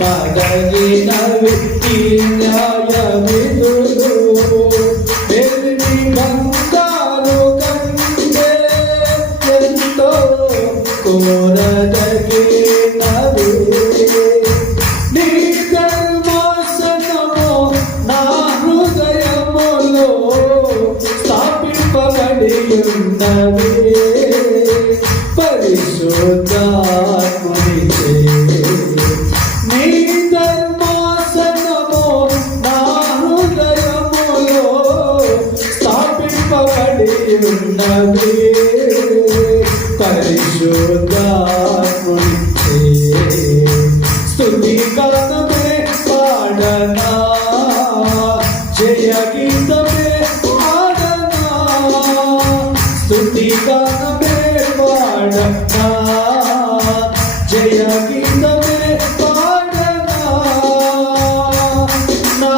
నమ్మదగిన వ్యక్తి న్యాయవిధులు వెలిమి బంగారు కంటే ఎంతో కోరదగినవి. నీ ధర్మాసనము నా హృదయములో స్థాపింపబడి ఉన్నది. పరిశుద్ధాత్మనిచే నీ ధర్మాసనము నా హృదయములో స్థాపింపబడి ఉన్నది. పరిశుద్ధాత్మనిచే స్తుతి గానమే పాడనా, జయ గీతమే పాడనా, స్తుతి గానమే పాడనా, జయ గీతమే పాడనా. నా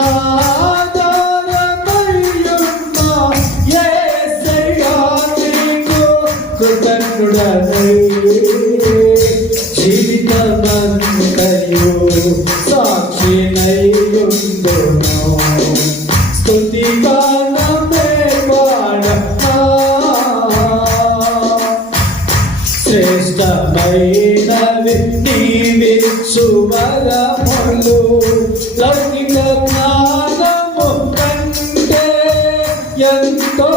ఆధారమయ్యున్న యేసయ్యా నీకు కృతజ్ఞుడనై జీవితమంతయు సాక్షినైయుండును. స్తుతి గానమే పాడనా, శ్రేష్టమైనవి నీవిచ్చు వరములు లౌకిక జ్ఞానము కంటే ఎంతో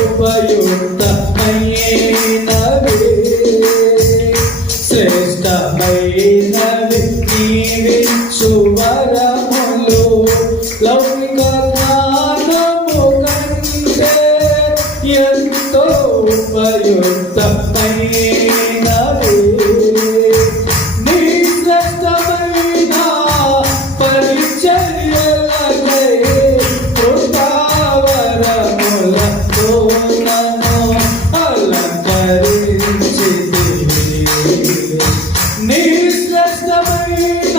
ఉపయుక్తమైనవి. శ్రేష్టమైనవి నీవిచ్చు వరములు లౌకిక జ్ఞానము కంటే ఎంతో ఉపయుక్తమైనవి. నీ శ్రేష్టమైన పరిచర్యలకై కృపావరములతో నన్ను అలంకరించితివి. నీ శ్రేష్టమైన